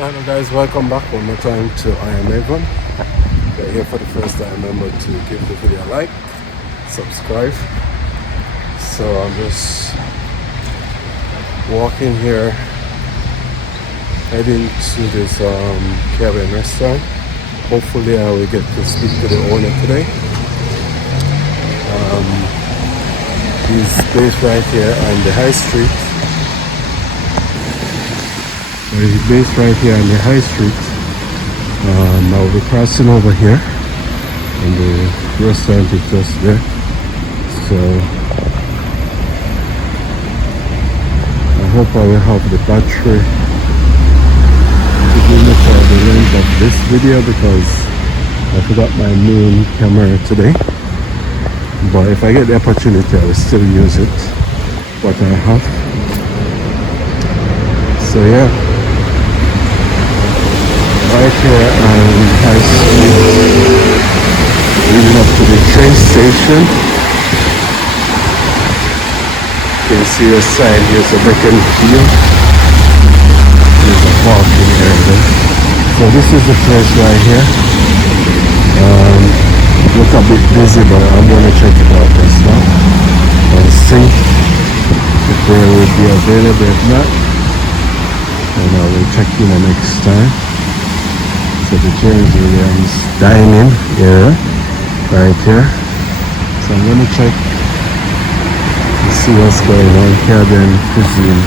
Hello guys, welcome back one more time to I Am Avon. If you're here for the first time, remember to give the video a like, subscribe. So I'm just walking here, heading to this Caribbean restaurant. Hopefully I will get to speak to the owner today. He's based right here on the high street. He's based right here on the high street. I'll be crossing over here and the restaurant is just there. So I hope I will have the battery to do much of the length of this video because I forgot my main camera today. But if I get the opportunity I will still use it, what I have. So yeah. Right here on High Street, leading up to the train station. You can see a sign, here's a Beacon Field. There's a parking area. So this is the place right here. Looks a bit busy, but I'm going to check it out just now and see if there will be available. If not, then I will check in the next time. So the James Williams dining area right here. So I'm going to check and see what's going on. Caribbean Cuisine.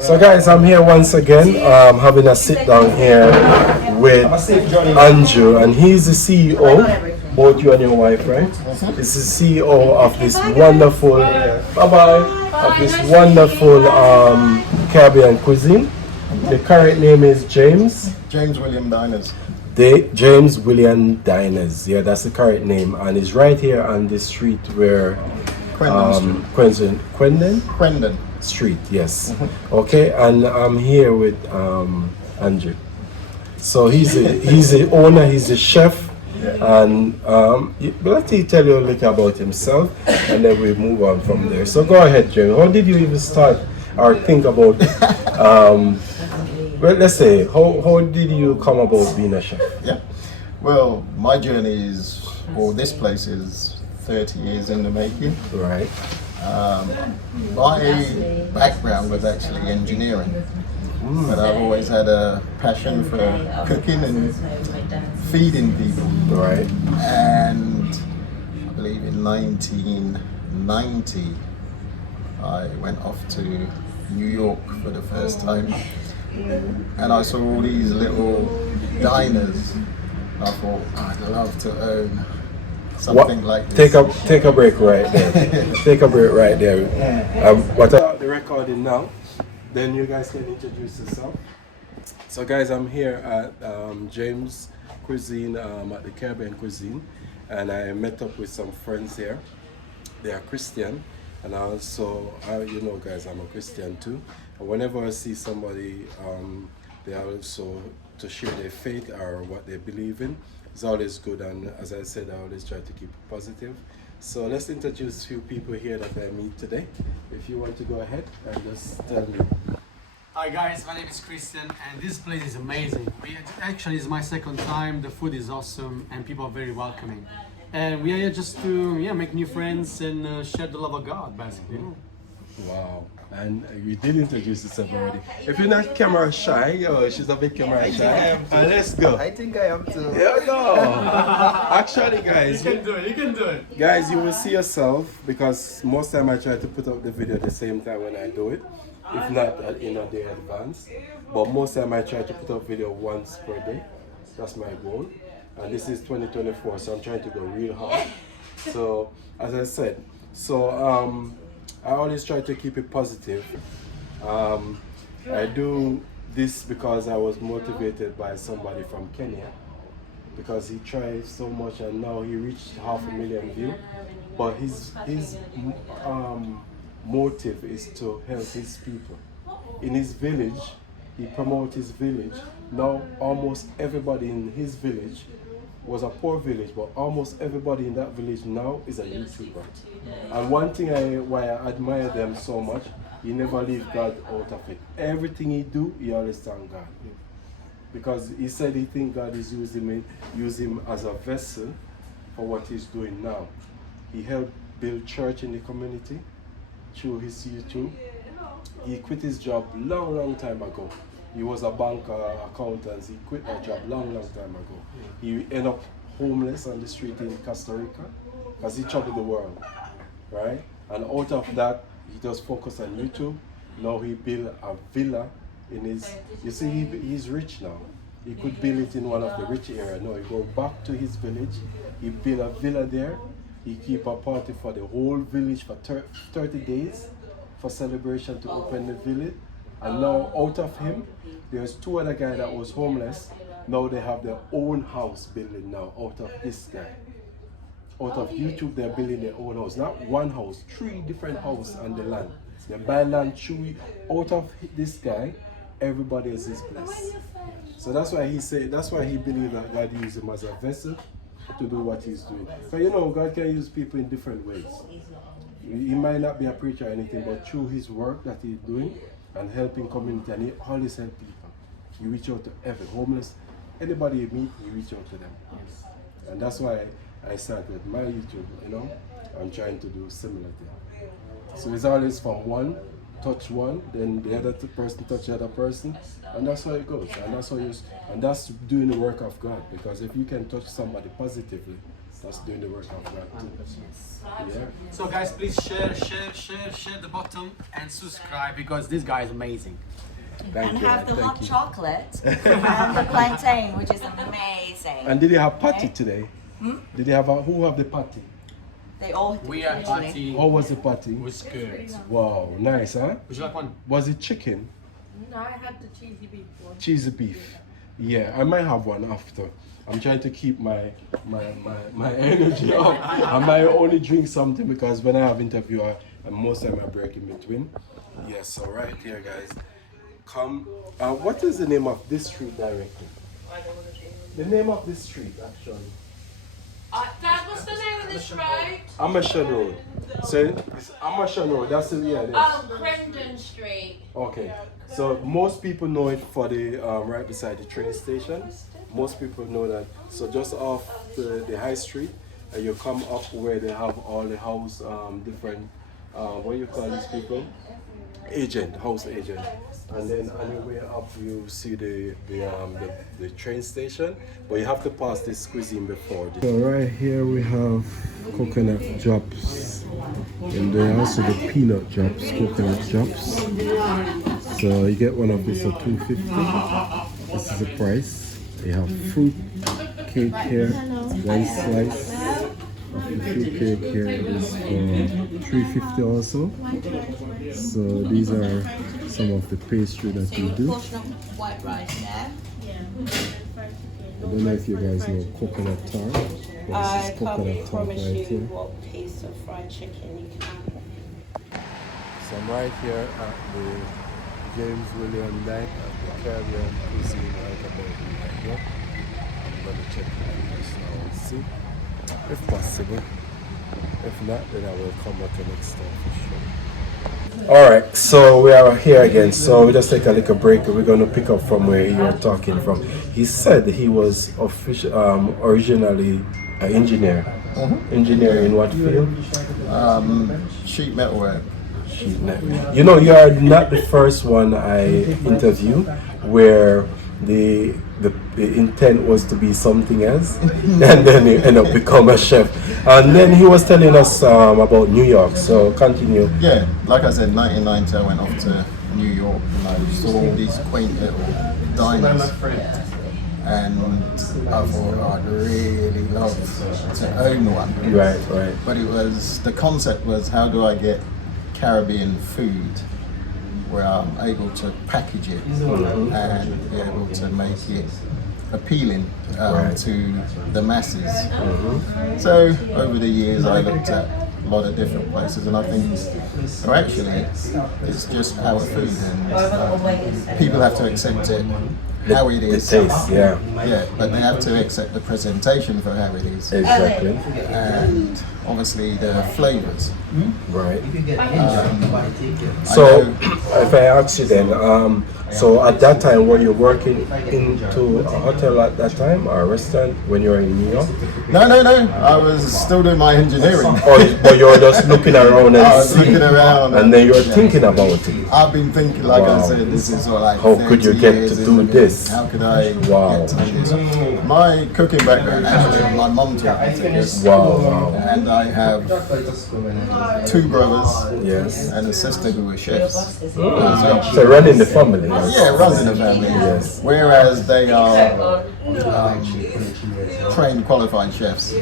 So guys, I'm here once again having a sit down here with Andrew, and he's the CEO, both you and your wife, right? He's the CEO of this wonderful, of this wonderful Caribbean Cuisine. The current name is James William Diners. James William Diners. Yeah, that's the current name, and it's right here on the street where Quendon Street. Yes. Okay, and I'm here with Andrew. So he's the owner. He's the chef, and let me tell you a little about himself, and then we move on from there. So go ahead, James. How did you even start or think about? Well, let's say, how did you come about being a chef? Yeah. Well, my journey is, or this place is 30 years in the making. Right. My background was actually engineering, but I've always had a passion for cooking and feeding people. Right. And I believe in 1990, I went off to New York for the first time. And I saw all these little diners. I thought, I'd love to own something like this. Take a break right there. Take a break right there. What about the recording now? Then you guys can introduce yourself. So guys, I'm here at James Cuisine, at the Caribbean Cuisine, and I met up with some friends here. They are Christian, and also, you know guys, I'm a Christian too. And whenever I see somebody, they are also to share their faith or what they believe in. It's always good, and as I said, I always try to keep it positive. So let's introduce a few people here that I meet today. If you want to go ahead and just tell me. Hi guys, my name is Christian, and this place is amazing. Actually, it's my second time. The food is awesome, and people are very welcoming. And we are here just to make new friends and share the love of God, basically. Wow. And you did introduce yourself already. If you're not camera shy, she's a bit camera shy. Let's go. I think I am too. Yeah, no. Actually, guys, You can do it. Guys, you will see yourself, because most time I try to put up the video at the same time when I do it, if not in a day advance. But most time I try to put up video once per day. That's my goal. And this is 2024, so I'm trying to go real hard. So, as I said, I always try to keep it positive. I do this because I was motivated by somebody from Kenya, because he tried so much and now he reached 500,000 views. But his motive is to help his people. In his village, he promotes his village. Now almost everybody in his village was a poor village, but almost everybody in that village now is a YouTuber. And one thing why I admire them so much, he never leave God out of it. Everything he do, he always thank God. Because he said he think God is use him as a vessel for what he's doing now. He helped build church in the community through his YouTube. He quit his job long time ago. He was a bank accountant. He quit that job long time ago. He ended up homeless on the street in Costa Rica because he traveled the world, right? And out of that, he just focused on YouTube. Now he built a villa in his, you see, he's rich now. He could build it in one of the rich areas. No, he go back to his village. He built a villa there. He keep a party for the whole village for 30 days for celebration to open the village. And now out of him, there's 2 other guys that was homeless. Now they have their own house building now out of this guy. Out of YouTube, they're building their own house. Not one house, 3 different houses on the land. They buy land through out of this guy, everybody is his place. So that's why he said, that's why he believed that God used him as a vessel to do what he's doing. So you know, God can use people in different ways. He might not be a preacher or anything, but through his work that he's doing and helping community, and he always help people. You reach out to every homeless, anybody you meet, you reach out to them. And that's why I started my YouTube, you know, I'm trying to do similar thing. So it's always from one, touch one, then the other person touch the other person, and that's how it goes. And that's how and that's doing the work of God. Because if you can touch somebody positively, that's doing the work of God too. Yeah. So guys, please share the button and subscribe because this guy is amazing. And have the hot chocolate and the plantain, which is amazing. And did they have party today? Did they have who have the party? They all We are partying. How was the party? It was good. Wow, nice, huh? Would you like one? Was it chicken? No, I had the cheesy beef one. Cheesy beef. Yeah, I might have one after. I'm trying to keep my energy up. I might only drink something because when I have interview, most of the time I break in between. Yes, so right here, guys. Come. What is the name of this street directly? The name of this street, actually. Dad, what's the name of this road? Amersham Road. So it's Amersham Road. That's the yeah. Oh, Crendon Street. Okay. So most people know it for the right beside the train station. Most people know that. So just off the high street, you come up where they have all the house different. What do you call these people? House agent. And then on your way up, you see the train station, but you have to pass this cuisine before. So right here we have coconut drops, and then also the peanut drops, coconut drops. So you get one of these for $2.50. This is the price. You have fruit cake here, 1 slice. The fruit cake here is for $3.50 also. So these are some of the pastry that we do. white rice, yeah? I don't know if you guys know coconut tart. But this is coconut tart right here. what piece of fried chicken you can have. So I'm right here at the James William Knight at the Caribbean Cuisine right here. I'm going to check this now and see if possible. If not, then I will come back next time for sure. Alright, so we are here again. So we just take a little break. We're going to pick up from where you were talking from. He said he was originally an engineer. Engineer in what field? Sheet metal work. You know, you are not the first one I interview where the intent was to be something else, and then he ended up become a chef. And then he was telling us about New York. So continue. Yeah, like I said, 1990 I went off to New York and I saw all these quaint little diners. And I thought I'd really love to own one. Right. But the concept was, how do I get Caribbean food where I'm able to package it and be able to make it appealing to the masses. So over the years I looked at a lot of different places and I think, actually, it's just our food and people have to accept it how it is. The taste, yeah. Yeah, but they have to accept the presentation for how it is. Exactly. And obviously the flavors. Right. I So, know- if I ask you then, so at that time, were you working into a hotel at that time or a restaurant when you were in New York? no, I was still doing my engineering. Or you were just looking around I and was looking seeing, around and then you were thinking about it. I've been thinking, like I Wow. said, this is sort of like How could you 30 get years to in do the this? business. How could I Wow. get to do this? My cooking background, actually, my mum taught me to this. Wow. And I have 2 brothers Yes. and a sister who were chefs. as well. So running the family. Yeah, runs in the family. Yes. Whereas they are trained, qualified chefs.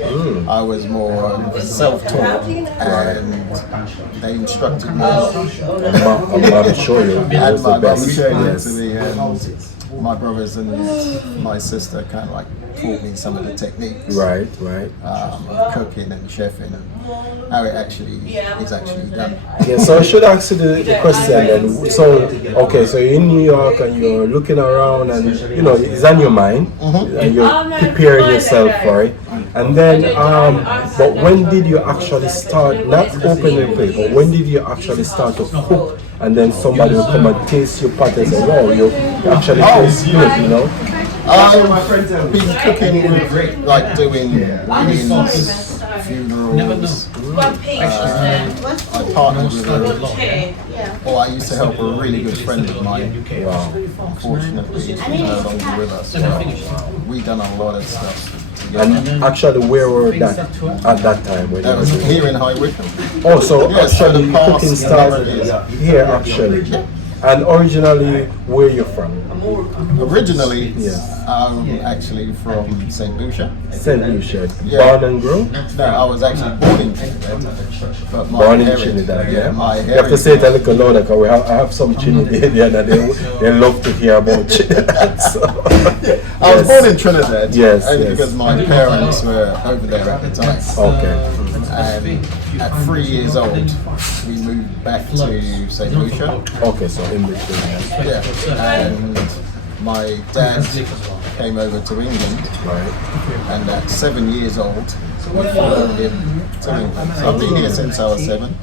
I was more self-taught, and they instructed me. And mom show you. It And was my the mum best. showed it Yes. to me, and my brothers and my sister kind of like taught me some of the techniques. Right. Of cooking and chefing and how it actually is actually done. Yeah, so I should ask you the question then. So, okay, so you're in New York and you're looking around and, you know, it's on your mind and you're preparing yourself for it. And then, but when did you actually start, not opening the plate, but when did you actually start to cook and then somebody will come and taste your pot and say, wow, you actually taste good, you know? I've been cooking with, like, doing weddings, funerals. I partnered with I used to help a really good friend of mine. Wow. Unfortunately, she's no longer with us. So we've done a lot of stuff together. And actually, where were that at that time? When That you was were doing here in High Wycombe. Oh, so Yes, for actually the past cooking 11 started years. here actually. And originally, where you from? Originally, Yes. I'm actually from St Lucia. St. Lucia. Yeah. Born and grown? No, I was actually born in Trinidad. But my Born in heritage- Trinidad, yeah. My You have to say it a heritage- little louder because I have some Trinidadian and they love to hear about Trinidad. So. I was born in Trinidad. Yes, Only yes. because my parents were over there at the time. Okay. And at 3 years old, we moved back to St Lucia. Okay, so in between. Yeah. Yeah. And my dad came over to England, Right. and at 7 years old, we followed him to England. So I've been here since I was 7.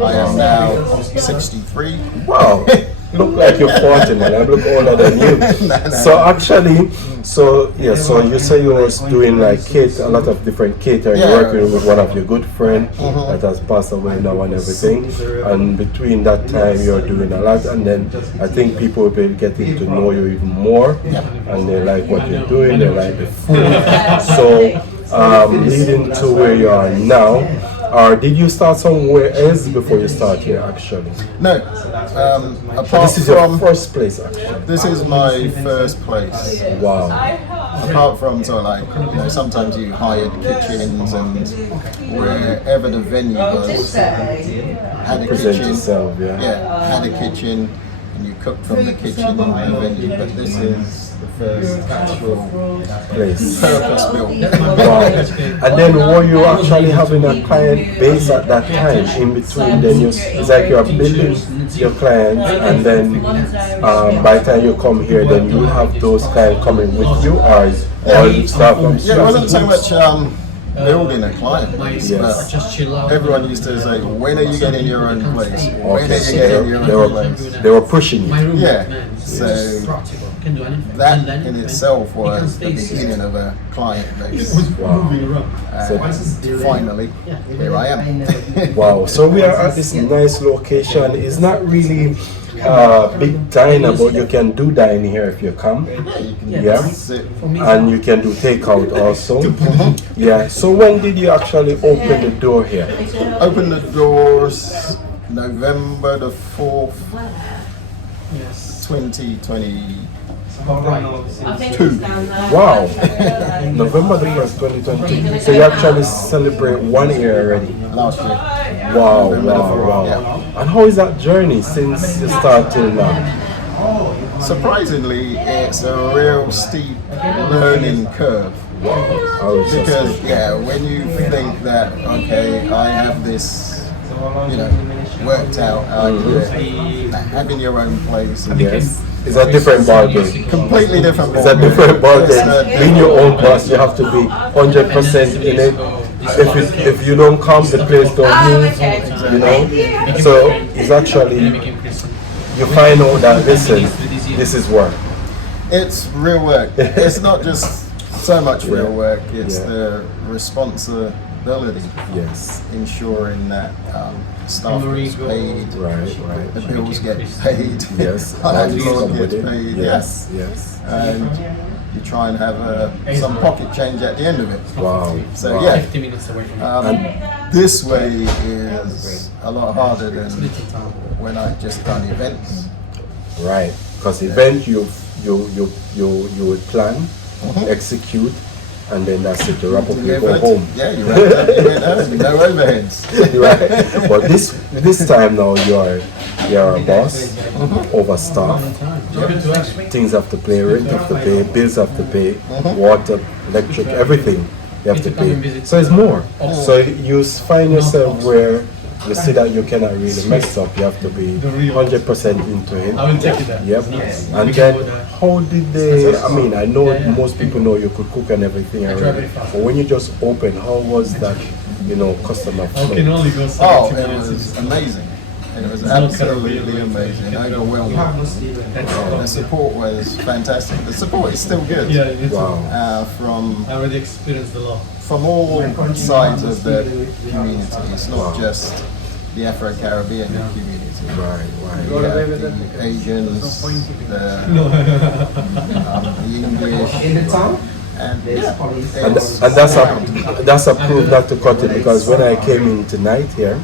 I am now 63. Wow. Look like you're 40, man. I look older than you. So actually, so you say you was doing like a lot of different catering, Yeah. working with one of your good friends that has passed away now and everything. And between that time, you're doing a lot, and then I think people will be getting to know you even more, and they like what you're doing. They like the food. So leading to where you are now. Or did you start somewhere else before you start here actually? No, apart This is your from first place actually. this is my first place. Wow. Apart from sort of like, you know, sometimes you hired kitchens and wherever the venue was had a Present kitchen. yourself, yeah. Yeah, had a kitchen and you cooked from the kitchen in the venue. But this is the first actual Place. purpose-built. Wow. And then were you actually having a client base at that time in between? Then it's like you're building your clients and then by the time you come here then you will have those clients coming with you or you start from Yeah, it wasn't so much building a client base, Yes. but everyone used to say, when are you getting your own place? When are Okay, you so getting your they own were, place? they were pushing you. Yeah, so that in itself was the beginning of a client base. Wow. And finally, here I am. Wow. So we are at this nice location. It's not really big diner, but you can do dining here if you come. Yeah. Sit. And you can do takeout also. Yeah. So when did you actually open the door here? Open the doors November the 4th, 2022. Wow. November the 1st, 2020. So you actually celebrate 1 year already. Last year. Wow, November the wow, 4th, wow. yeah. And how is that journey since you started till now? Surprisingly, it's a real steep learning curve. How is that? Because when you think that okay, I have this, worked out, I do it, having your own place, and Yes. It's a different ballgame. completely different. It's a ballgame. different It's ballgame. Being your own boss, you have to be 100% in it. if you don't come, the place don't move. Okay. You know. So it's actually you find out that listen, this is work. It's real work. It's not just so much real work. It's the responsibility. Yes. Ensuring that staff gets paid. Right. The bills get paid. Yes. Landlord gets paid. Yes. And you try and have some pocket change at the end of it. Wow. So wow. 50 minutes away from this way is a lot harder than when I just done events. Right. Because event you would plan, execute, and then that's it. You wrap up, you go home. Yeah, you wrap up, you went home. No overheads. Right. But this time now you're a boss, overstaffed. Things have to pay, rent have to pay, bills have to pay, water, electric, everything you have to pay. So it's more. So you find yourself where you see that you cannot really mess up. You have to be 100% into it. I will take it there. Yep. And then how did they? I mean, I know most people know you could cook and everything already. But when you just open, how was that? You know, customer flow. Oh, it was amazing. It was absolutely amazing. Overwhelming. The support was fantastic. The support is still good. Yeah, it's from I already experienced a lot. From all sides of the community. It's not just the Afro-Caribbean community. Right. You have the Asians, the English, and that's a proof not to cut it, because when I came in tonight here,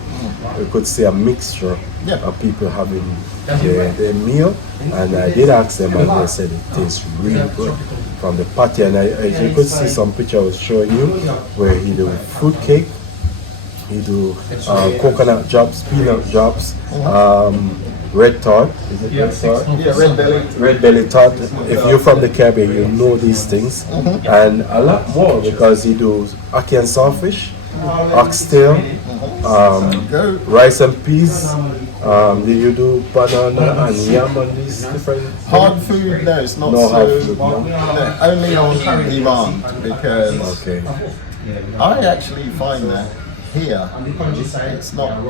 we could see a mixture of people having their meal, and I did ask them, and they said it tastes really good from the patty. And you could see some picture I was showing you where he do fruit cake, he do coconut drops, peanut drops, red tart. Is it red tart? Yeah, red belly. Red belly tart. If you're from the Caribbean, you know these things, and a lot more, because he do ackee and sawfish, oxtail, rice and peas. Do you do banana and yam and these different? Hard food? No, it's not. No so, hard food. No. No, only on demand, because I actually find that here it's not.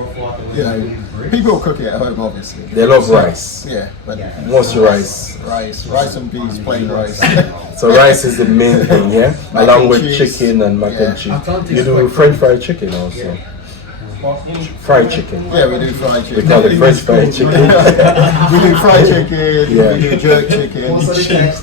You know, people cook it at home, obviously. They love rice. Yeah, but Most rice. rice and peas, plain rice. So rice is the main thing, yeah? Along with cheese. chicken and mac and cheese. You do French fried chicken also. Fried chicken. Yeah, we do fried chicken. We call it French fried chicken. We do fried chicken, we do jerk chicken.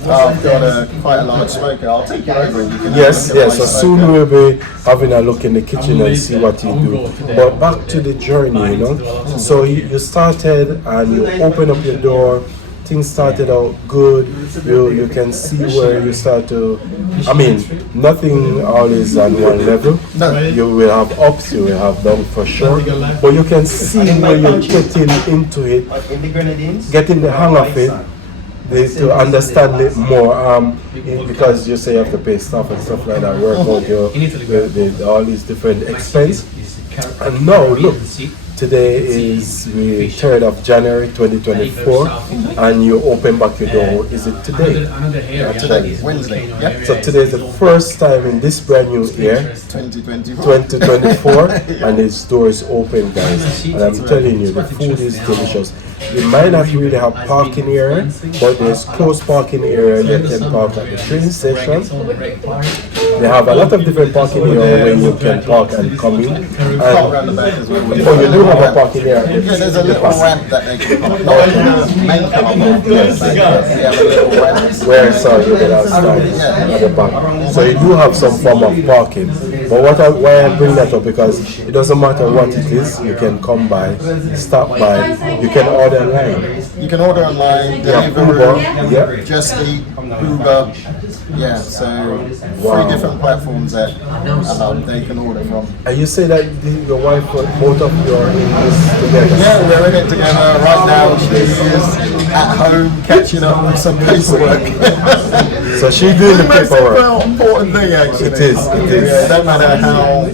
I've got quite a large smoker. I'll take you over and you can Yes. have a So look at my soon smoker. we'll be having a look in the kitchen and see what you do. But back to the journey, you know. So you started and you open up your door. Things started out good. You can see where you start to. I mean, nothing always on one level. No. You will have ups, you will have downs for sure. But you can see where you're getting into it, getting the hang of it, to understand it more. Because you say you have to pay stuff and stuff like that, work out all these different expenses. And now look. Today is the 3rd of January 2024, and you open back your door. Is it today? Today, Wednesday. Yep. So today is the first time in this brand new year, 2024, and its door is open, guys. And I'm telling you, the food is delicious. You might not really have parking area, but there's close parking area. You can park at the train station. They have a lot of different parking area where you can park and come in. And, Around the back as well. oh, you do have a parking area. Yeah, there's a little ramp that they can park. Not in the main car park. Yes. We have a little ramp. Where you can have stands at the back. So you do have some form of parking. But why I bring that up, because it doesn't matter what it is, you can come by, stop by, you can order online. You can order online, Deliveroo, Just Eat, Uber. Yeah, so 3 different platforms that they can order from. And you say that your wife, both of you are in this together? Yeah, we're in it together right now. She is at home catching up with some paperwork. So she's doing the That's the paperwork. important thing, actually. It is. Yeah, no matter how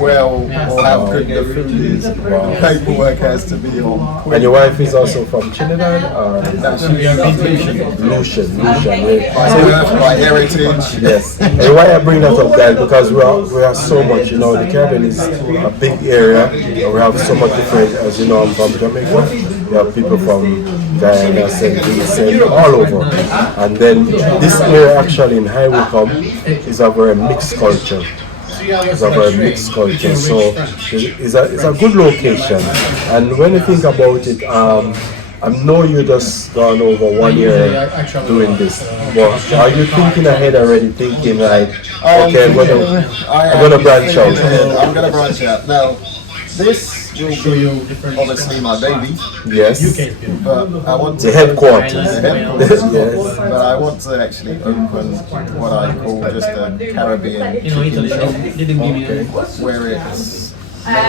well or how good the food is, the paperwork has to be on point. And your wife is also from Trinidad? No, she's Lucian. by birth, by heritage. Yes. And why I bring that up, guys, because we are so much, you know, the Caribbean is a big area, and we have so much different, as you know, I'm from Jamaica. We have people from Guyana, St. Vincent, all over. And then this area actually in High Wycombe is a very mixed culture. It's a very mixed culture, so it's a good location. And when you think about it, I know you just gone over 1 year doing this, but are you thinking ahead already, thinking like, okay, I'm gonna branch out? I'm gonna branch out. Now, this will be obviously my baby. Yes. But I want to The headquarters. Yes. But I want to actually open what I call just a Caribbean chicken shop, where it's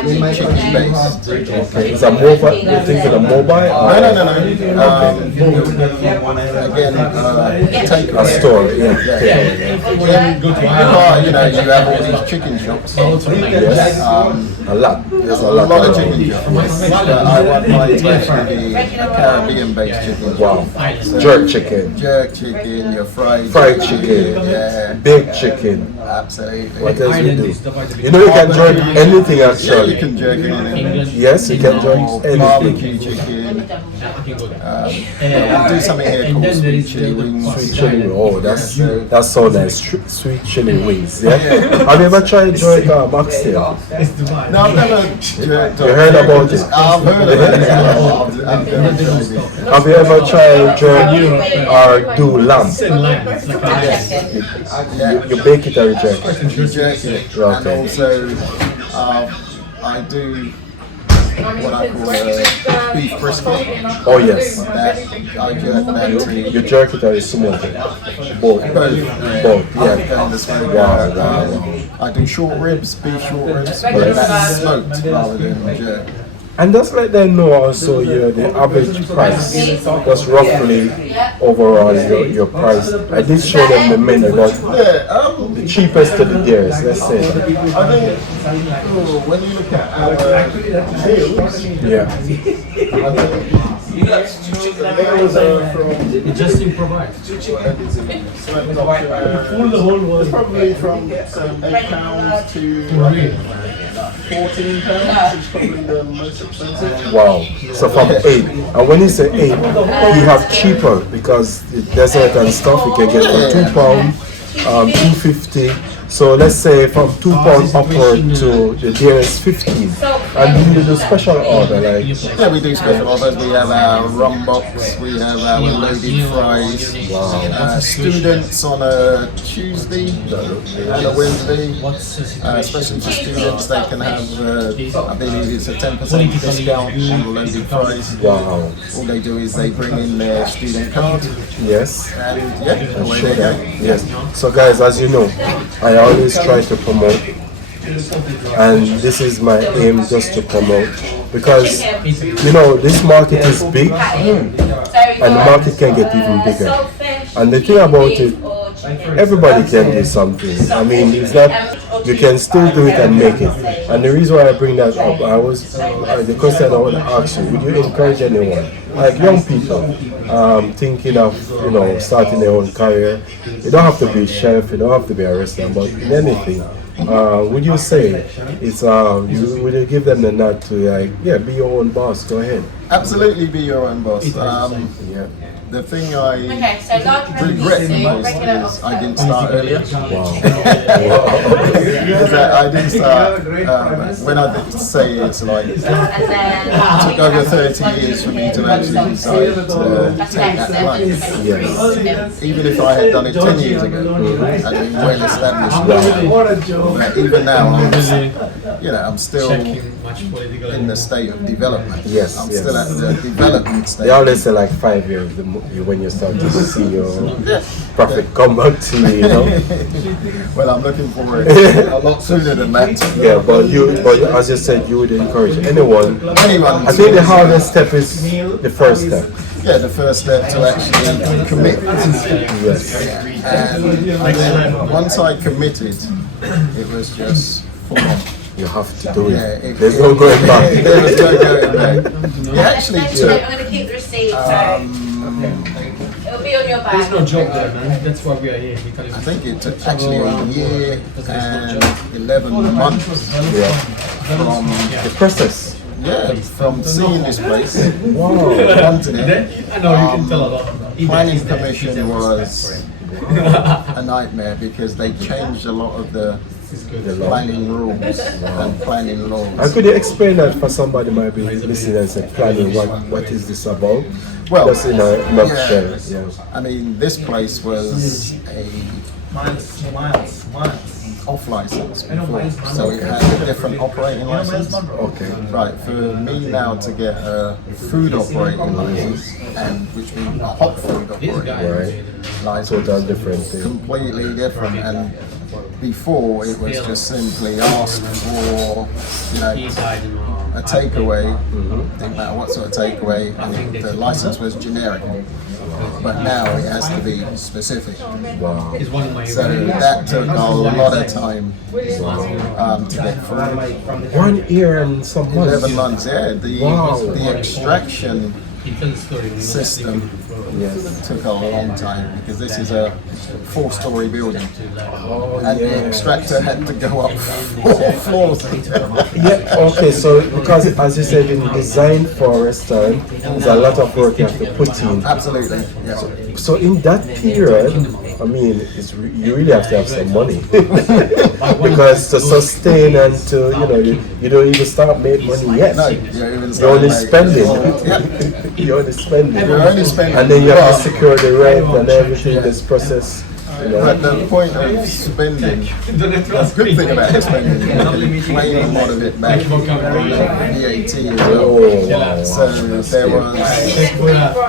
mainly chicken based. Okay. Is a mobile? You're thinking a mobile? Or No. Again, take a store? Yeah. You know, you have all these chicken shops. Yes. A lot. There's a A lot. lot of around. chicken shops. But I want mine to actually be a Caribbean-based chicken Wow. shop. So Jerk chicken, jerk chicken, your fried chicken, yeah, baked chicken. absolutely. What else we do? You know you can jerk anything Yeah, actually. you can jerk anything. Yes, you can jerk anything. Barbecue chicken. We'll do something here called sweet chili wings. Sweet chili wings. Oh, that's so nice. Sweet chili wings. Yeah. Have you ever tried jerk oxtail? No, I've never jerked. You heard about it? I've heard of it. I've never tried it. Have you ever tried jerk or do lamb? You bake it or you jerk it? You jerk it. And Okay. also, I do what I call a beef brisket. Oh yes. That I jerk that too. You jerk it or you smoke it? Both. Both. Yeah. Wow. I do short ribs, beef short ribs, but that's smoked rather than jerk. And just let them know also the average price, just roughly overall your price. I did show them the menu, but Yeah, the cheapest to the dearest, let's say. I think when you look at our meals, Yeah. meals are from It just improvised. it's probably from some £8 to £14 is probably the most expensive. Wow. So from 8. And when you say 8, you have cheaper because the dessert and stuff you can get for £2, $2.50. So let's say from £2 upward to the dearest 15. And you do special order like Yeah, we do special offers. We have our rum box, we have our loaded fries. Students on a Tuesday and a Wednesday, especially for students, they can have, I believe it's a 10% discount on the loaded fries. wow. All they do is they bring in their student card, Yes. and yeah, away they go. Yes. So guys, as you know, I always try to promote, and this is my aim, just to promote, because you know this market is big, and the market can get even bigger. And the thing about it, everybody can do something. I mean, it's not, you can still do it and make it. And the reason why I bring that up, the question I want to ask you, would you encourage anyone, like young people, thinking of, starting their own career? You don't have to be a chef, you don't have to be a restaurant, but in anything, would you say would you give them the nod to be your own boss? Go ahead. Absolutely be your own boss. Yeah. The thing I Okay, so large regret the most regular is I didn't start earlier. Wow. Is that I didn't start, when I say it's like, it took over 30 years for me to actually decide to take that plunge. Yes. Even if I had done it 10 years ago, I'd been well established. But even now, I'm still in the state of development. Yes, I'm yes. still at the development stage. They always say like 5 years when you start to see your profit come back to you, Well, I'm looking for it a lot sooner than that. Yeah, but as you said, you would encourage anyone. Anyone. I think the hardest step is the first step. yeah, the first step to actually commit. Yes. And then once I committed, it was just full on. You have to do it. Yeah, There's no going back. There was no going back. It actually I'm took. going to keep the receipt, so it'll be on your bag. There's no job there, man. That's why we are here. I think it took actually a year and 11 months Yeah. from The process. from seeing this place. Wow. Wanted it. I know you can tell a lot. Planning permission was a nightmare because they changed a lot of the planning rules and planning laws. And could you explain that for somebody might be listening and say, planning, what is this about? Well, Just in a nutshell. Yeah. I mean, this place was a off license before, so it had a different operating license. Okay. Right, for me now to get a food operating license, and which means a hot food operating Right. license, Total different thing. completely different. And before it was just simply ask for, you know, a takeaway, didn't matter what sort of takeaway, and the license was generic. But now it has to be specific. Wow. So that took a lot of time to get through. 1 year and some months. 11 months, yeah. The extraction system Yes. took a long time because this is a 4-story building. Oh, And the yeah. extractor had to go up 4 floors. Yeah, okay, so because as you said, in design for a restaurant, there's a lot of work you have to put in. Absolutely, yeah. So in that period, I mean, you really have to have some money. Because to sustain and to, you don't even start making money yet. No, you're You're only spending. Yeah. You're only spending. You're only spending. And then you have to secure the rent and everything, this process. But the point of spending, the good thing about the spending, you can claim a lot of it back from VAT as well. Oh, wow. So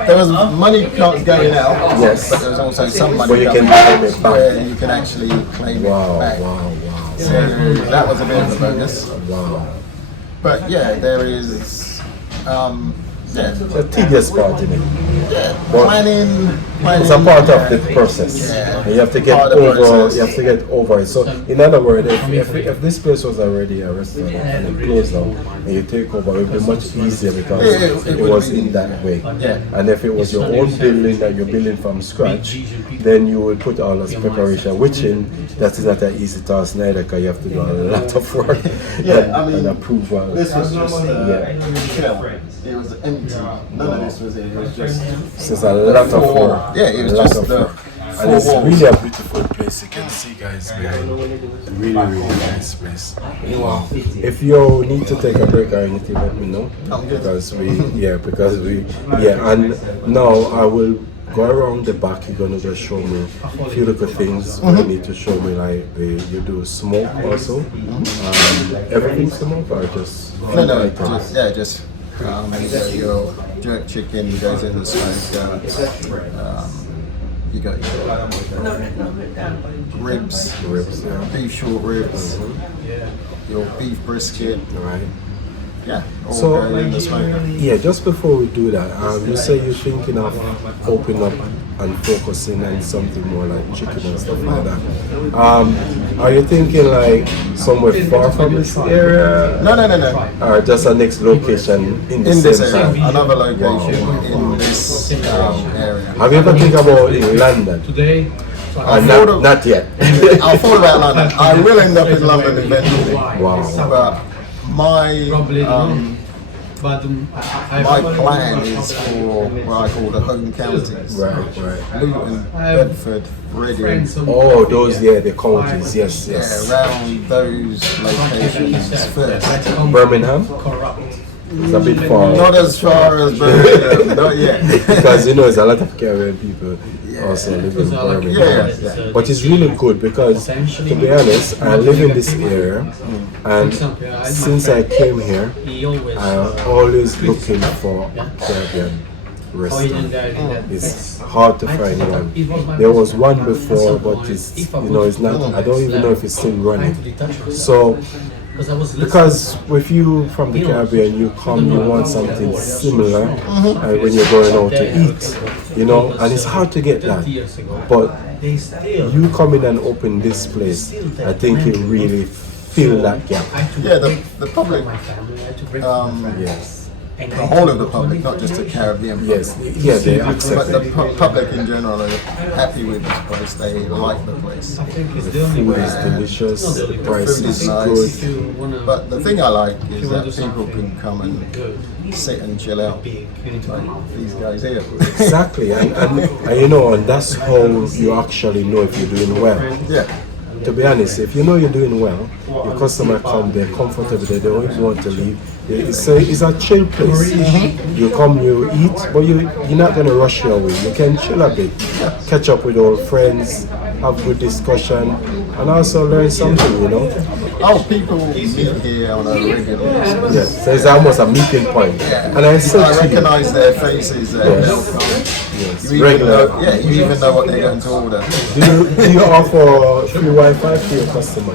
there was money going out, Yes. but there was also some money Where you can coming claim it in back. where you can actually claim Wow, it back. wow, So that was a bit of a bonus. wow. But yeah, there is A tedious part in it. But planning. it's a part of the process. Yeah. And you have to get Part of the over. process. You have to get over it. So, in other words, if this place was already a restaurant and it closed down, and you take over, it would be much easier because Yeah, it was in that way. Yeah. And if it was your own building that you're building from scratch, then you would put all this preparation, which that is not an easy task neither, because you have to do a lot of work and approval. This was just Yeah. shell. It was empty. None of this was it. It was just. So it's a lot of work. Yeah, it was A lot just of the work. And 4 it's walls. really a beautiful place. You can see, guys, behind. Really nice place. Wow. If you need to take a break or anything, let me know. I'm good. Because and now I will go around the back. You're gonna just show me a few little things. You need to show me, like you do smoke also. Everything smoke or just No, items? just your jerk chicken goes in the smoke. You got your ribs, Yeah. beef short ribs, your beef brisket. Right. Yeah, all So, go in the smoke. Yeah, just before we do that, you say you're thinking of opening up and focusing on something more like chicken and stuff like that. Are you thinking like somewhere far from this area? No. Or just a next location in the In same this area, side? another location in this area. Have you ever think about in London? Today, Not yet. I thought about London. I will end up in London eventually. Wow. But my probably but my plan is for what I call the home counties. Right. Luton, Bedford, Reading. Oh, those, the counties, yes. Around those locations first. Birmingham? It's a bit far. Not as far as Birmingham, not yet. Because there's a lot of Caribbean people also live in Birmingham. Yeah. But it's really good because, to be honest, I live in this area, and since I came here, I'm always looking for Caribbean restaurant. It's hard to find one. There was one before, but it's not. I don't even know if it's still running. So Because with you from the Caribbean, you come, you want something similar when you're going out to eat, you know, and it's hard to get that. But you come in and open this place, I think you really fill that gap. Yeah, the public, Yes. the whole of the public, not just the Caribbean public. Yes, yeah, they accept But the it. public in general are happy with this place. They like the place. The food is delicious, the price Food is is nice. good. But the thing I like is that people can come and sit and chill out. Like these guys here. Exactly, and you know, and that's how you actually know if you're doing well. Yeah. To be honest, if you know you're doing well, your customer come, they're comfortable, they don't even want to leave. It's a chill place. You come, you eat, but you're not going to rush your way. You can chill a bit, catch up with old friends, have good discussion, and also learn something, you know. Oh, people meet here on a regular basis. Yes, so it's almost a meeting point. And I said I to you, recognise their faces. yes, You even regular. know, you even know what they're going to order. Do you offer free Wi-Fi to your customer?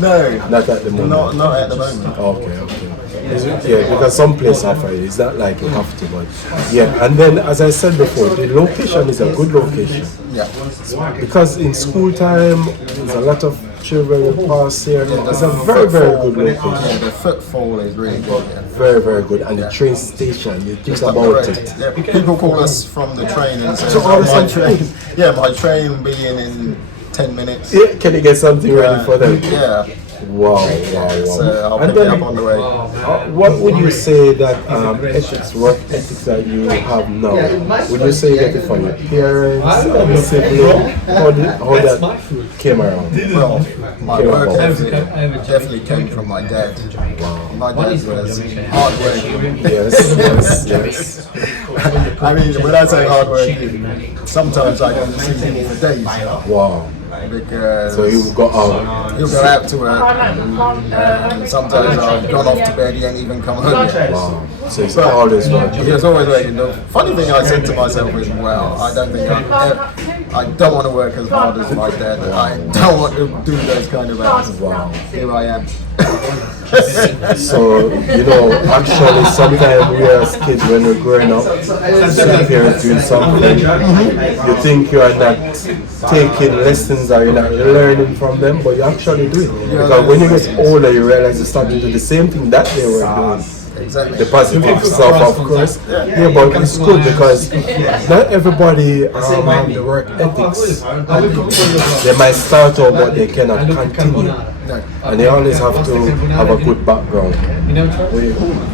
No, Not at the moment. not at the moment. Okay. Yeah, because some places offer it. It's not like you have to, but yeah. And then, as I said before, the location is a good location Yeah. because in school time, there's a lot of children who pass here. It's a very, very good Yeah, location. the footfall is really good. Yeah. Very, very good. And the train station, you think Up the about road. it. Yeah, people call us from the train and say, To order my some train. food. Yeah, my train will be in 10 minutes. Yeah, can you get something ready for them? Yeah. Wow. So I'll And pick it then, up on the way. what would you say that ethics, work ethics that you have now? Would you say you get it from your parents, your sibling? How that came around? Well, my Came work about? ethic definitely came from my dad. My dad was hardworking. Yes. I mean, when I say hardworking, sometimes I don't see him for days. Wow. Because So you got out. he'll go out to work, and sometimes I've gone off to bed, he ain't even come home yet. Wow. So it's always working. He was always working. The funny thing I said to myself was, well, I don't think I don't want to work as hard as my dad. I don't want to do those kind of hours. Wow. Here I am. So, you know, actually sometimes we as kids when we're growing up, see parents doing something, you think you are not taking lessons or you're not learning from them, but you actually do it. Because when you get older, you realize you're starting to do the same thing that they were doing. Exactly. The positive stuff, of course. Yeah, but it's good because not everybody have the work ethics. They might start out, but they cannot continue. And they always have to have a good background. You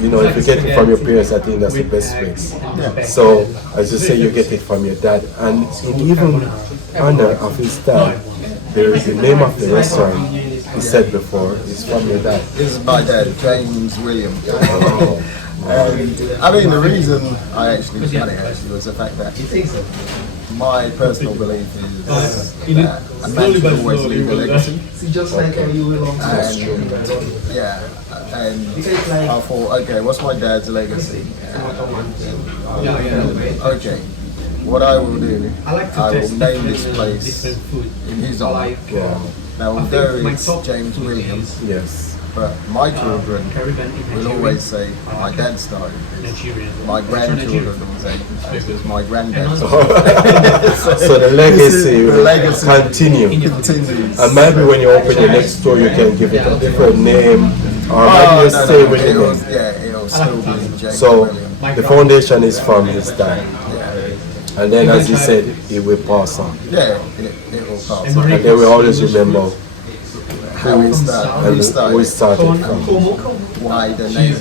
know, if you get it from your parents, I think that's the best way. So, as you say, you get it from your dad. And in even honor of his dad, there is the name of the restaurant. He said before, is from your dad. This is my dad, James William. And I mean, the reason I actually done it was the fact that my personal belief is that a man should always leave a legacy. And yeah, and I thought, okay, what's my dad's legacy? Okay, what I will do, I will name this place in his honor. Now, although it's James Williams, Yes. but my children will always say, my dad started this. My grandchildren will say, this is my granddad. So the legacy will continue. Continues. And maybe when you open your next store, you can give it a different name, or maybe you stay with it. Yeah, it'll still be James So Williams. the foundation is from his dad. And then, as he said, it will pass on. Yeah, it will pass. And then we always remember How it started. who it started from. Why the name?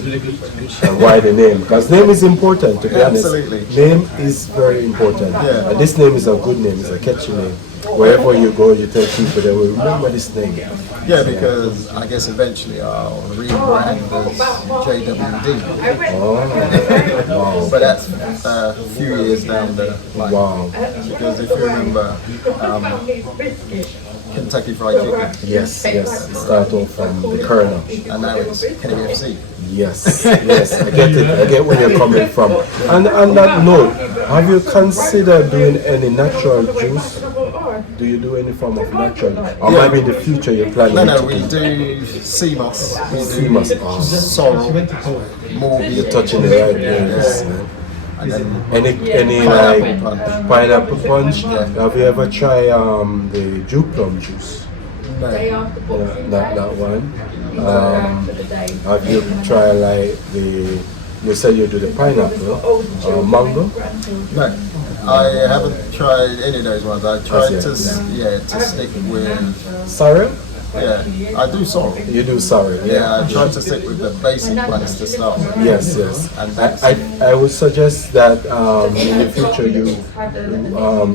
And why the name? Because name is important, to be honest. Absolutely. Name is very important. Yeah. And this name is a good name, it's a catchy name. Wherever you go, you tell people they will remember this name. Yeah, because I guess eventually I'll rebrand as JWD. Oh, wow. But that's a few years down the line. Wow. Because if you remember, Kentucky Fried Chicken, Yes. Start off from the kernel. and now it's KFC. Yes, I get it. I get where you're coming from. And on that note, have you considered doing any natural juice? do you do any form of natural? Or maybe in the future you're planning? No, we do sea moss. We do Sea moss. sorrel, more You're touching the right areas. and then Any like pineapple punch? Have you ever tried the Jew plum juice? Not that one. Have you tried like you said you do the pineapple, mango? No, I haven't tried any of those ones. I tried to stick with Sorrel? Yeah, I do sorrel. You do sorrel, Yeah, I try to stick with the basic ones to start with. Yes. And I would suggest that in the future you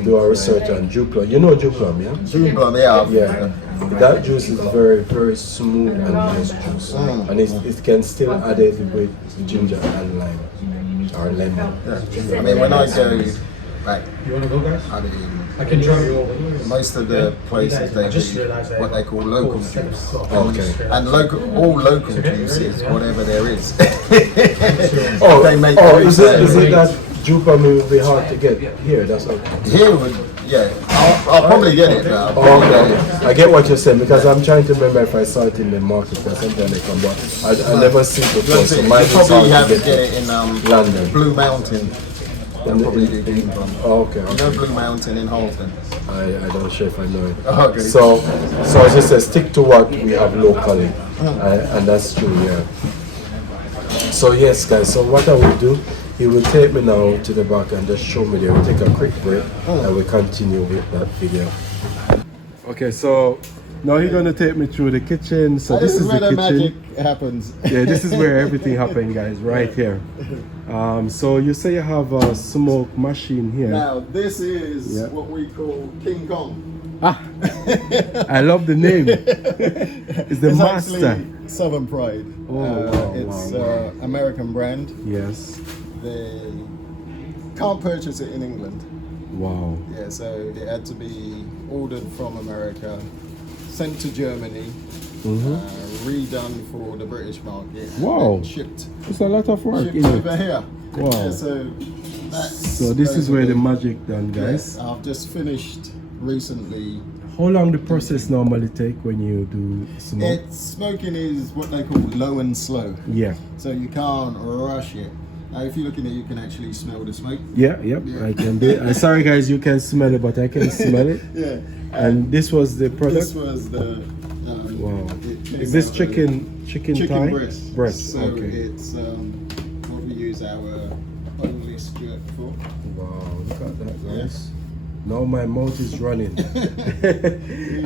do a research on Jew plum. You know Jew plum, yeah? June plum, yeah. Yeah. That juice is very, very smooth and nice juice. And it can still add it with ginger and lime or lemon. I mean, when I go, like, You want to go, guys? I mean, I can drive you over. most of the places they do what they call local juice. Okay. And all local juice is whatever there is. Oh, They make is it that Jew plum will be hard to get here? That's okay. Here would, I'll probably get it now. Oh, okay. I get what you're saying because I'm trying to remember if I saw it in the market or something they come, but I never see it before. So You mine is probably have hard to to get it in London. Blue Mountain. They'll probably do June plum. Oh, okay. You know Blue Mountain in Halton? I don't sure if I know it. Okay. So as you said, stick to what we have locally, and that's true, yeah. So yes, guys. So what I will do, he will take me now to the back and just show me there. We'll take a quick break and we'll continue with that video. Okay, so now he's gonna take me through the kitchen. So this is where the the kitchen. magic happens. Yeah, this is where everything happened, guys. Right here. So you say you have a smoke machine here. Now this is Yeah. what we call King Kong. I love the name. It's the master. Actually Southern Pride. Oh, it's wow. American brand. Yes. They can't purchase it in England. Wow. Yeah, so it had to be ordered from America, sent to Germany, redone for the British market, and Wow. then shipped It's a lot of work, shipped isn't over it? here. Wow. Yeah, so this is where the magic done, guys. Yes, I've just finished recently. How long the process normally take when you do smoke? Smoking is what they call low and slow. Yeah. So you can't rush it. Now, if you look in there, you can actually smell the smoke. Yeah, yep, I can do it. Sorry guys, you can smell it, but I can smell it. Yeah. And this was the product? This was the. Wow. it came Is this out of chicken chicken thigh? breast? So okay. it's what we use our boneless jerk for. Wow, look at that, guys. Now my mouth is running.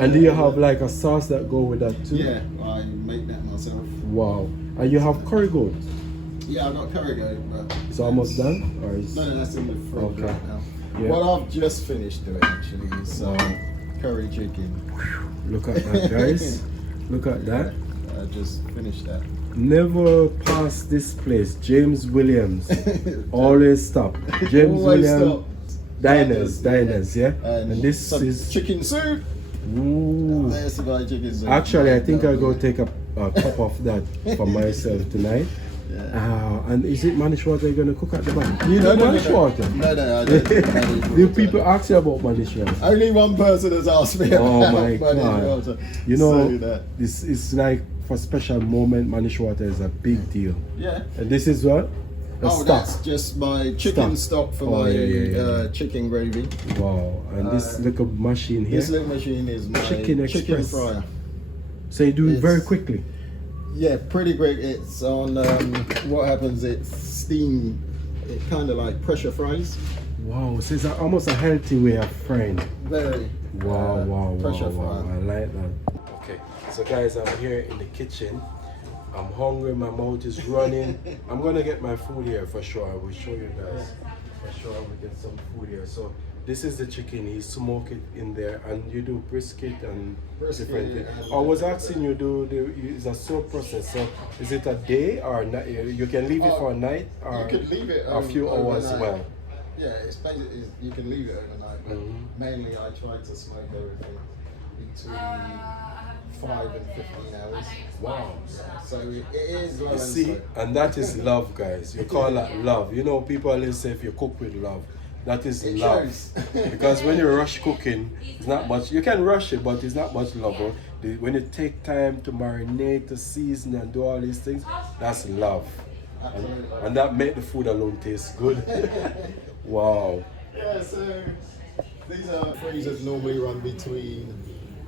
And do you have like a sauce that go with that too? Yeah, I make that myself. Wow. And you have curry goat? Yeah, I've got curry goat, but It's almost done? Or is... no, that's in the fridge Okay. right now. Yeah. What I've just finished doing actually is curry chicken. Look at that, guys. Look at that. I just finished that. Never pass this place. James Williams. Always stop. James Always Williams. stop. Diners, yeah? And this some is... chicken soup. Ooh. There's my chicken soup. Actually, I think I'll go take a cup of that for myself tonight. Yeah. And is it manish water you're going to cook at the back? You No, know no, manish no. water? No, I don't. Do people ask you about manish water? Only one person has asked me about Oh my Manish God. water. You know, So that- this is like for special moment, manish water is a big deal. Yeah. And this is what? A Oh, stock. that's just my chicken stock for Oh, my yeah. chicken gravy. Wow. And this little machine here. This little machine is my Chicken chicken Express. fryer. So you do it very It's- quickly. Yeah, pretty quick. It's on, what happens, it's steam, it kind of like pressure fries. Wow. So it's almost a healthy way of frying. Very Wow, pressure wow. fry. I like that. Okay, so guys, I'm here in the kitchen. I'm hungry, my mouth is running. I'm gonna get my food here for sure. I will show you guys. For sure, I will get some food here. So this is the chicken. You smoke it in there, and you do brisket and different things. I was asking you, it's a slow process. So is it a day or night? You can leave it for a night, or You could leave it a few hours as overnight. well. Yeah, it's basically, you can leave it overnight, but mainly I try to smoke everything between 5 and 15 hours. Wow. So it is low You and see, slow. and that is love, guys. You call that love. You know, people always say if you cook with love, That is It love. shows. Because when you rush cooking, it's not much. You can rush it, but it's not much love. When you take time to marinate, to season, and do all these things, that's love. And that make the food alone taste good. Wow. Yeah, so these are freezers normally run between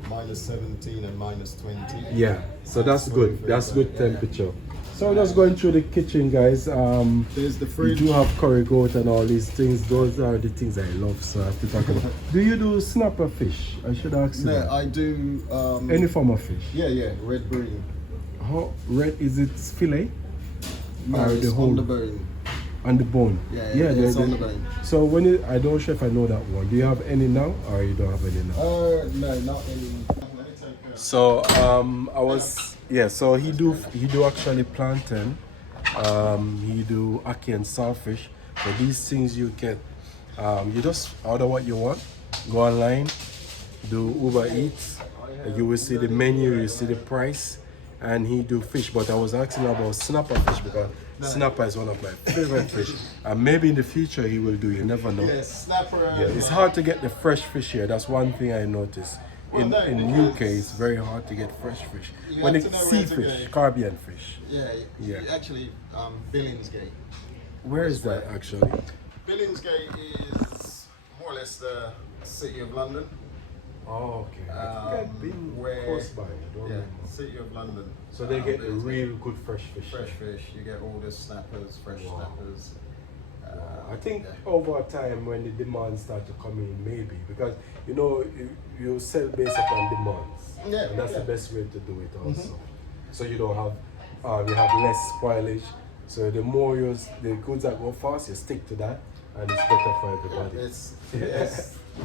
-17 and -20. Yeah, so that's good. That's good temperature. So just going through the kitchen, guys. There's the We fridge. do have curry goat and all these things. Those are the things I love, so I have to talk about. Do you do snapper fish? I should ask you. No, that. I do. Any form of fish? Yeah, red bream. How red is it? Fillet? No, Or it's the whole- on the bone. On the bone. Yeah, it's on the bone. So when it, I don't sure if I know that one. Do you have any now, or you don't have any now? No, not in. So I was So he do actually plantain. He do ackee and saltfish. So these things you get. You just order what you want. Go online, do Uber Eats. You will see the menu. You see the price, and he do fish. But I was asking about snapper fish because snapper is one of my favorite fish. And maybe in the future he will do. You never know. Yes, snapper. Yeah, it's hard to get the fresh fish here. That's one thing I noticed. In UK, it's very hard to get fresh fish. You When have it's to know where to seafish, go. Caribbean fish. Yeah. Actually, Billingsgate. Where is that actually? Billingsgate is more or less the city of London. Oh, okay. I think I've been where- close by. I don't Yeah, remember. city of London. So they get the Billingsgate. real good fresh fish. fresh fish. You get all the snappers, fresh snappers. I think Yeah. over time when the demands start to come in, maybe because you sell based upon demands, Yeah, and that's yeah. the best way to do it also. So you don't have you have less spoilage. So the more the goods that go fast, you stick to that, and it's better for everybody. It's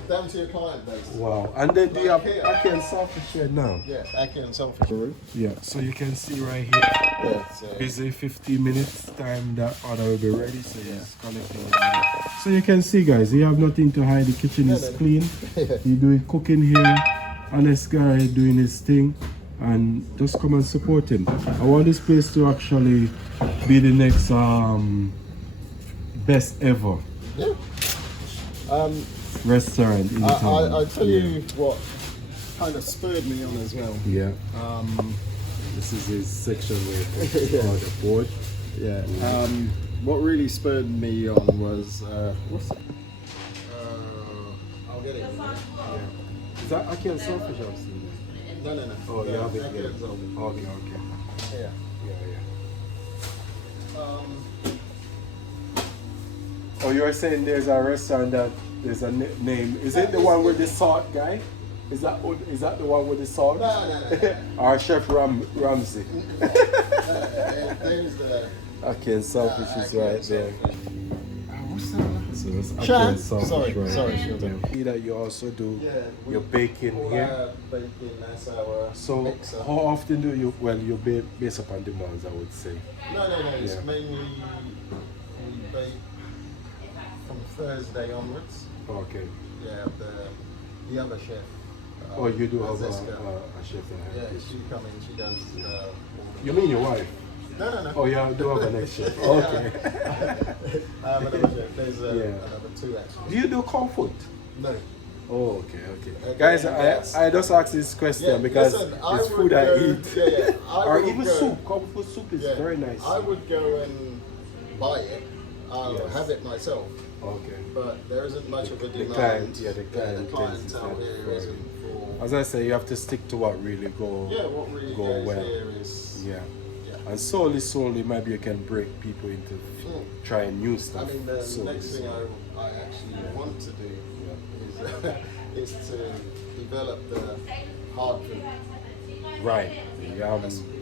down to your client base. Wow. And then do you have Like here. ackee and saltfish here now? Yeah, ackee and selfish. Yeah. So you can see right here. Yeah, so Busy 15 minutes time that order will be ready, so it's collecting order. So you can see, guys, you have nothing to hide. The kitchen is clean. You do it cooking here. Honest guy doing his thing, and just come and support him. I want this place to actually be the next best ever restaurant in town. I tell you what kind of spurred me on as well. Yeah. This is his section where he on the board. Yeah. What really spurred me on was what's it? I'll get it. Is that ackee and saltfish I've seen? No. Oh, you have it Ackee here. and selfish. Okay. Yeah. Oh, you're saying there's a restaurant that there's a name. Is it the one with the salt guy? Is that the one with the salt? No. Or Chef Ramsay? There's the. Ackee and saltfish is Ackee right and there. What's that? So it's ackee Shan? and saltfish right Sorry, there. See that you also do Yeah, your baking here. Baking, that's our So mixer. how often do you, you bake based upon demands, I would say. No. It's Yeah. mainly we bake from Thursday onwards. Okay. Yeah, the other chef. Oh, you do have a Zeska. chef that Yeah, has she come in. She does. You mean your wife? No. Oh, yeah, I do have an ex chef. Okay. Another chef. There's Yeah. another two actually. Do you do cold food? No. Oh, okay. Okay, Guys, yes. I just asked this question Yeah, because listen, it's I food would I go- eat. yeah, I Or would even go- soup. Cold food soup is Yeah. very nice. I would go and buy it. I'll Yes. have it myself. Okay. But there isn't much of a The demand. client- the clientele clientele is here not isn't for. As I say, you have to stick to what really What really go goes well. here is. Yeah. Yeah. And slowly, maybe you can break people into trying new I stuff. mean, the Slowly, next thing slowly. I actually want to do is to develop the hard food. Right. Yeah.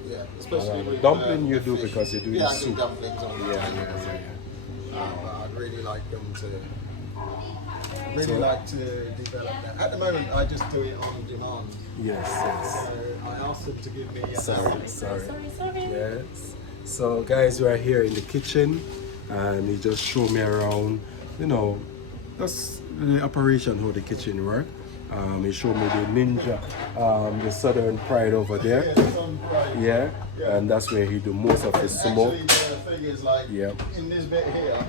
Yeah, especially with dumpling you the do fish. because you do Yeah, the I do soup. dumplings on the Yeah. but I'd really like them to. Really So- like to develop that. At the moment, I just do it on demand. Yes. So I asked them to give me an Sorry. hour. Yes. So guys, we are here in the kitchen and he just showed me around, that's the operation, how the kitchen work. He showed me the ninja, the Southern Pride over there. Yeah, it's on Friday. Yeah. And that's where he do most of his sumo. Actually, the thing is like, Yeah. in this bit here,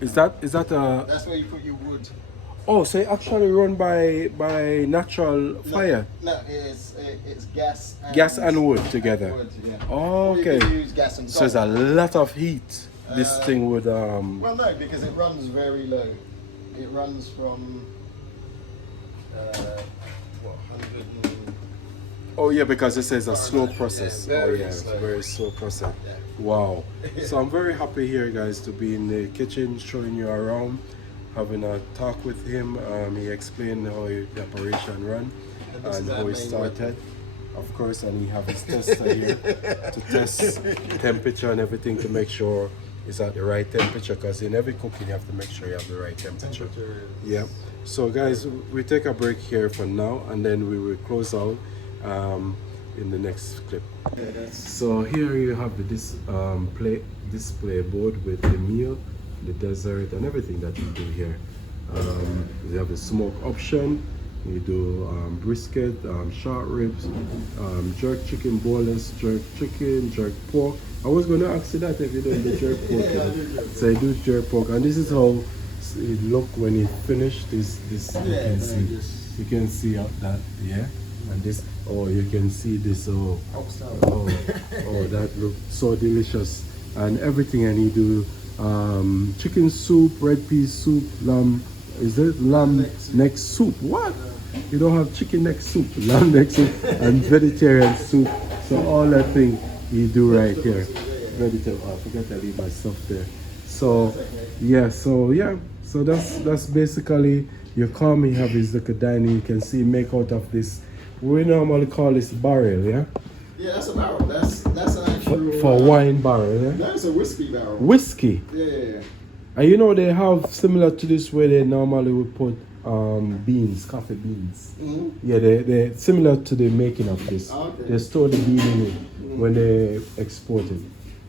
Is that a? That's where you put your wood. Oh, so it actually run by natural fire. No, it's gas. Gas and wood together. Wood, yeah. Oh, Or you okay. can use gas and So there's a lot of heat. This thing would Well, no, because it runs very low. It runs from 100. Oh yeah, because it says a slow process. Yeah, very it's slow. a very slow process. Yeah. Wow. So I'm very happy here, guys, to be in the kitchen, showing you around, having a talk with him. He explained how the operation run and how it started. Of course, and he have his tester here to test temperature and everything to make sure it's at the right temperature, because in every cooking you have to make sure you have the right temperature. Yeah. So guys, we take a break here for now, and then we will close out in the next clip. So here you have the display board with the meal, the dessert, and everything that you do here. You have the smoke option. You do brisket, short ribs, jerk chicken, boneless jerk chicken, jerk pork. I was going to ask you that if you don't do jerk pork. So I do jerk pork, and this is how it look when it finished. This you can see that, yeah, and this. Oh, you can see this. Oh, that looks so delicious, and everything. And you do chicken soup, red pea soup, lamb. Is it lamb neck soup? What? You don't have chicken neck soup, lamb neck soup, and vegetarian soup. So all that thing you do right here. Vegetarian. Oh, I forgot to leave my stuff there. So yeah, so that's basically your come. You have this little dining. You can see make out of this. We normally call this barrel, yeah. Yeah, that's a barrel. That's an actual For wine barrel, yeah. That's a whiskey barrel. Whiskey. Yeah. And you know they have similar to this where they normally would put beans, coffee beans. Mm-hmm. Yeah, they're similar to the making of this. Okay. They store the bean in it when they export it.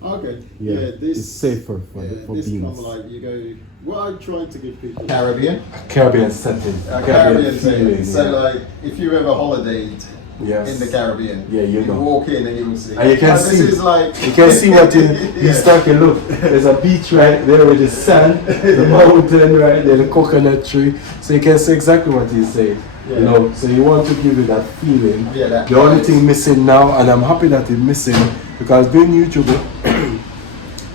Okay. Yeah, this it's safer for this beans. kind of like you go. What I try to give people Caribbean. Caribbean setting. Caribbean setting. So like if you ever holidayed Yes. in the Caribbean, Yeah, you know. walk in and you will see. And you can Like, see. This is like You can see what he's talking. Look, there's a beach right there with the sand, the mountain right there, the coconut tree. So you can see exactly what he's saying. You know, so you want to give you that feeling. Yeah, that the only vibes. thing missing now, and I'm happy that it's missing, because being YouTuber,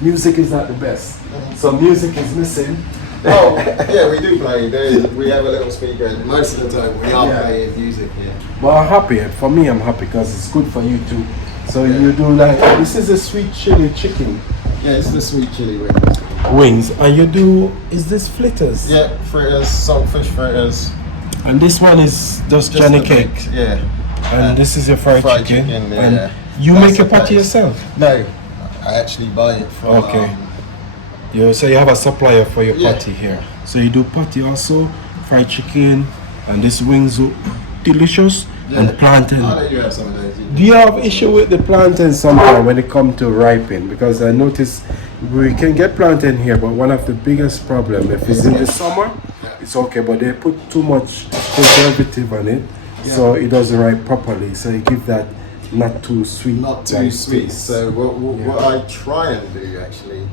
music is not the best. So music is missing. Oh, yeah, we do play. We have a little speaker, and most of the time we are playing music here. Well, I'm happy. For me, I'm happy because it's good for you too. So you do like, this is a sweet chili chicken Yeah, it's the sweet chili wing. wings, and you do, is this fritters? Yeah, fritters, saltfish fritters. And this one is just Johnny the cake. baked, yeah. And this is your fried chicken. yeah. And you That's make your the patty base. yourself? No, I actually buy it from. Okay. So you have a supplier for your Yeah. patty here. So you do patty also, fried chicken, and this wings are delicious, and plantain. I'll let you have some of those. Do you have issue with the plantain sometimes when it comes to ripen? Because I notice we can get plantain here, but one of the biggest problem, if it's in the summer, it's okay, but they put too much preservative on it, so it doesn't ripe properly. So you give that not too sweet. Not too like sweet. taste. So what I try and do actually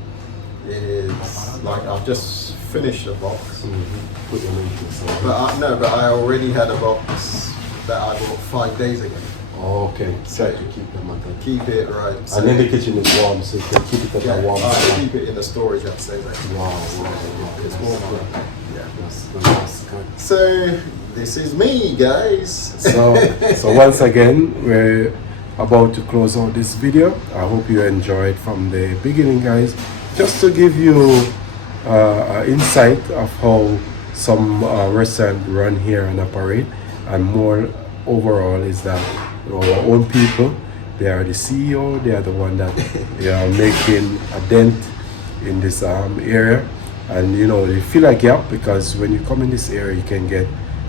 is like I've just finished a box, Put them into some. but I already had a box that I bought 5 days ago. Oh, okay. So you keep them at that. Keep it right. So And then the kitchen is warm, so you can keep it at a warm I spot. keep it in the storage that says that. Wow, It's warm. Yeah. That's good. So this is me, guys. So once again, we're about to close out this video. I hope you enjoyed from the beginning, guys. Just to give you insight of how some restaurant run here and operate, and more overall is that our own people, they are the CEO, they are the one that they are making a dent in this area, and you know they fill a gap, because when you come in this area you can get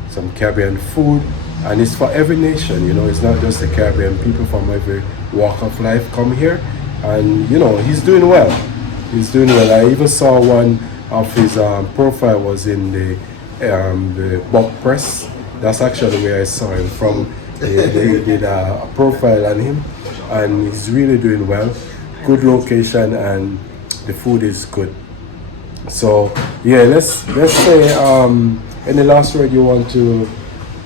some Caribbean food, and it's for every nation. You know, it's not just the Caribbean, people from every walk of life come here, and you know he's doing well. He's doing well. I even saw one of his profile was in the Buck Press. That's actually where I saw him from. They did a profile on him, and he's really doing well. Good location, and the food is good. So yeah, let's say any last word you want to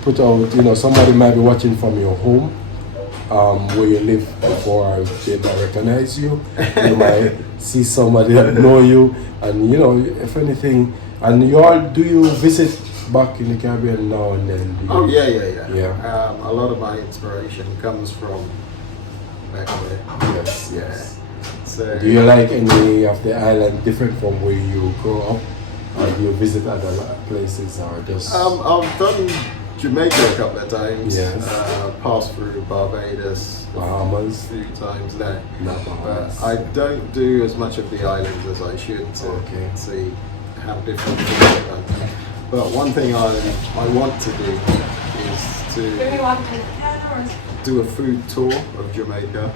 put out. You know, somebody might be watching from your home, where you live before they might recognize you. You might see somebody that know you, and you know, if anything, and you all do you visit back in the Caribbean now and then? Oh yeah. Yeah. A lot of my inspiration comes from back there. Yes. Yeah. So Do you like any of the island different from where you grew up, or do you visit other places, or just? I've done Jamaica a couple of times. Yes. Passed through Barbados Bahamas. a few times there. Not Bahamas. I don't do as much of the islands as I should to Okay. see how different things are done. But one thing I want to do is to do a food tour of Jamaica.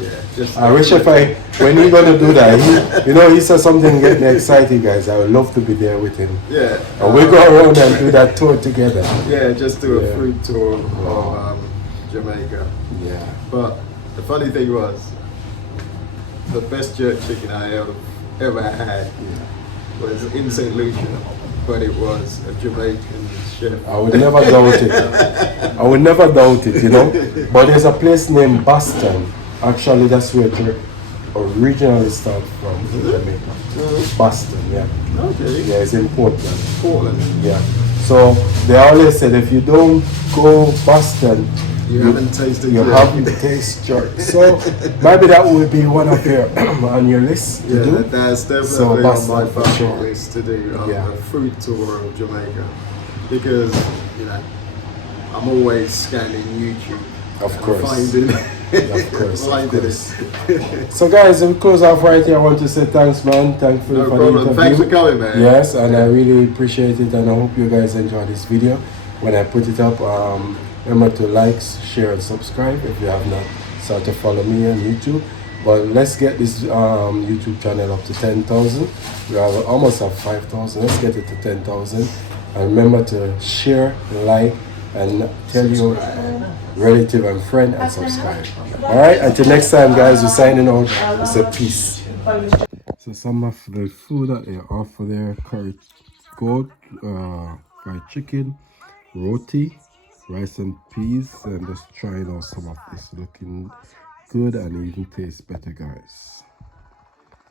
Yeah, just I wish when you gonna do that, he said something getting me excited, guys. I would love to be there with him. yeah. And we go around and do that tour together. Yeah, just do Yeah. a food tour of Jamaica. Yeah. But the funny thing was, the best jerk chicken I ever had was in St. Lucia, but it was a Jamaican chef. I would never doubt it. I would never doubt it, But there's a place named Boston. Actually, that's where it originally started from, in Jamaica. Boston, yeah. Okay. Yeah, it's in Portland. Portland. Yeah. So they always said if you don't go Boston, You haven't tasted you jerk. haven't tasted jerk. So maybe that would be one of your on your list to Yeah, do. that's definitely So on Boston, my for bucket sure. list to do Yeah. a food tour of Jamaica, because I'm always scanning YouTube. Of and course. Finding, Of course, of finding course. it. So guys, we close off right here. I want to say thanks, man. Thanks No for the problem. interview. Thanks for coming, man. Yes, and I really appreciate it, and I hope you guys enjoy this video. When I put it up, remember to like, share, and subscribe if you have not. Start to follow me on YouTube. But let's get this YouTube channel up to 10,000. We have almost have 5,000. Let's get it to 10,000. And remember to share, like, and tell your relative and friend and subscribe. All right, until next time, guys. We're signing out. It's a peace. So some of the food that they offer there: curry goat, fried chicken, roti, rice and peas, and just trying out some of this. Looking good and even tastes better, guys.